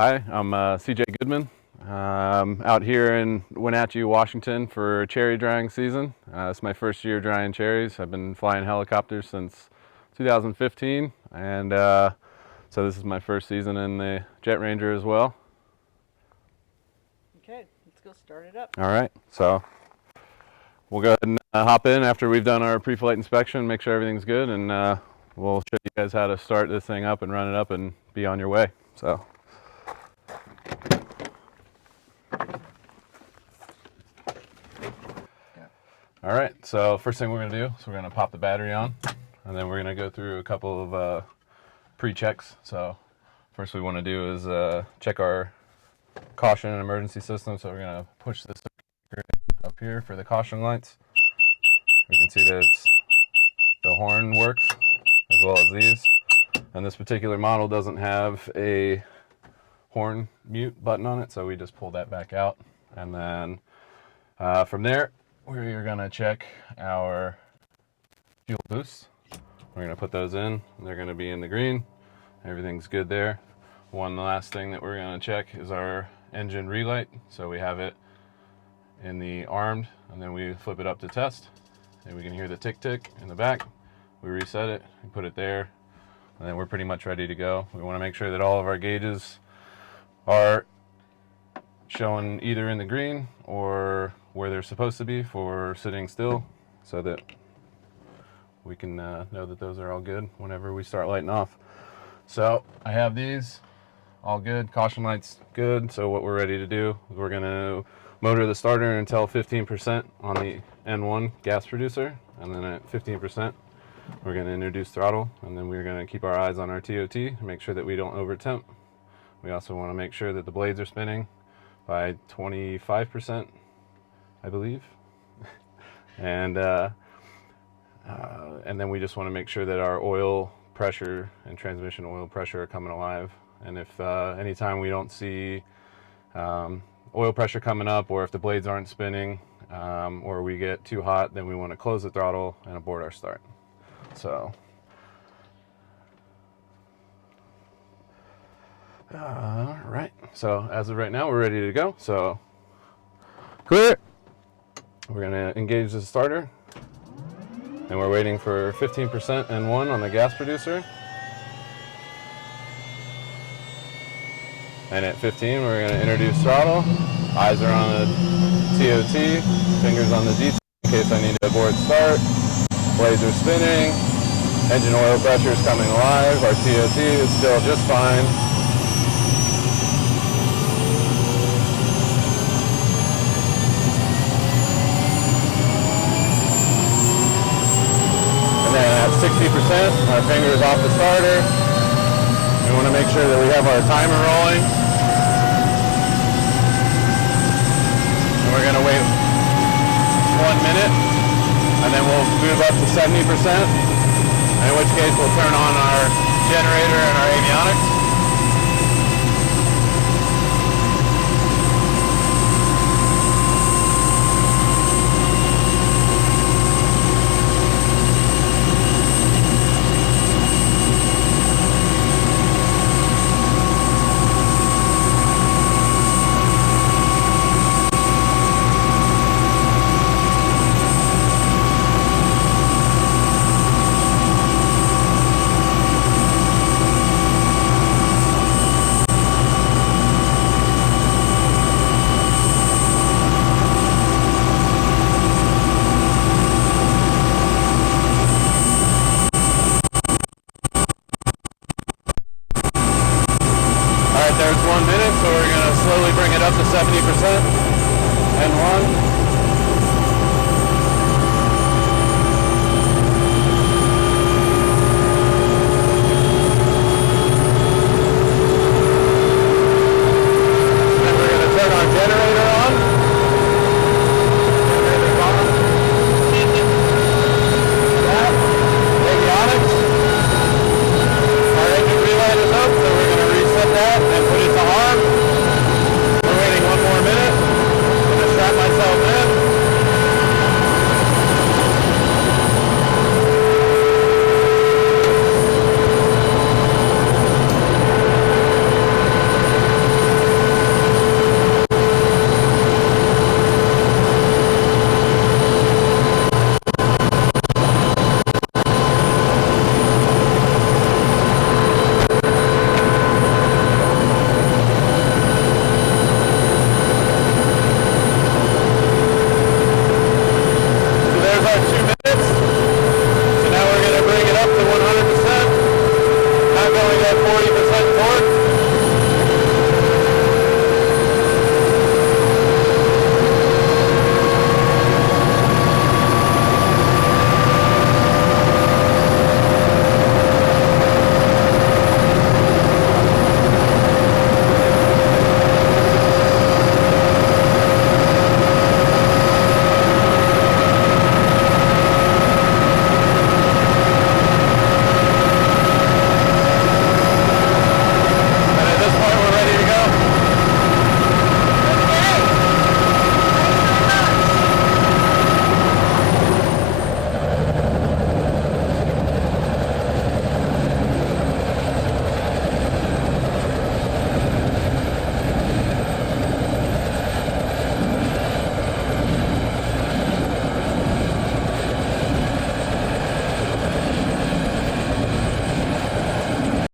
Hi, I'm CJ Goodman. Out here in Wenatchee, Washington for cherry drying season. It's my first year drying cherries. I've been flying helicopters since 2015, and so this is my first season in the JetRanger as well. Okay, let's go start it up. All right, so we'll go ahead and hop in after we've done our pre-flight inspection, make sure everything's good, and we'll show you guys how to start this thing up and run it up and be on your way. So. All right, so first thing we're going to do is we're going to pop the battery on, and then we're going to go through a couple of pre-checks. So first we want to do is check our caution and emergency system. So we're going to push this up here for the caution lights. We can see that the horn works as well as these. And this particular model doesn't have a horn mute button on it, so we just pull that back out. And then from there, we're going to check our fuel boosts. We're going to put those in. They're going to be in the green. Everything's good there. One last thing that we're going to check is our engine relight. So we have it in the armed, and then we flip it up to test. And we can hear the tick-tick in the back. We reset it, and put it there, and then we're pretty much ready to go. We want to make sure that all of our gauges are showing either in the green or where they're supposed to be for sitting still, so that we can know that those are all good whenever we start lighting off. So I have these all good, caution lights good. So what we're ready to do is we're going to motor the starter until 15% on the N1 gas producer, and then at 15% we're going to introduce throttle, and then we're going to keep our eyes on our TOT to make sure that we don't over temp. We also want to make sure that the blades are spinning by 25%, I believe. And then we just want to make sure that our oil pressure and transmission oil pressure are coming alive. And if anytime we don't see oil pressure coming up, or if the blades aren't spinning, or we get too hot, then we want to close the throttle and abort our start. So right, so as of right now, we're ready to go. So clear. We're going to engage the starter, and we're waiting for 15% N1 on the gas producer. And at 15, we're going to introduce throttle. Eyes are on the TOT, fingers on the detail in case I need to abort start. Blades are spinning. Engine oil pressure is coming alive. Our TOT is still just fine. And then at 60%, our finger is off the starter. We want to make sure that we have our timer rolling. And we're going to wait 1 minute, and then we'll move up to 70%, in which case we'll turn on our generator and our avionics. There's 1 minute, so we're going to slowly bring it up to 70%. N1.